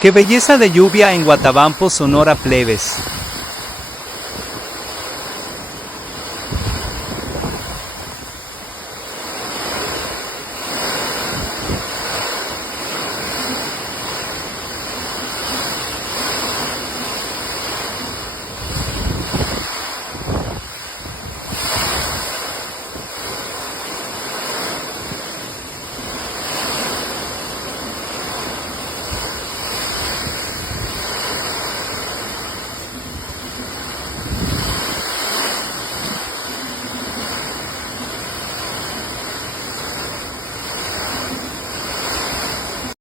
¡Qué belleza de lluvia en Guatabampo, Sonora, plebes!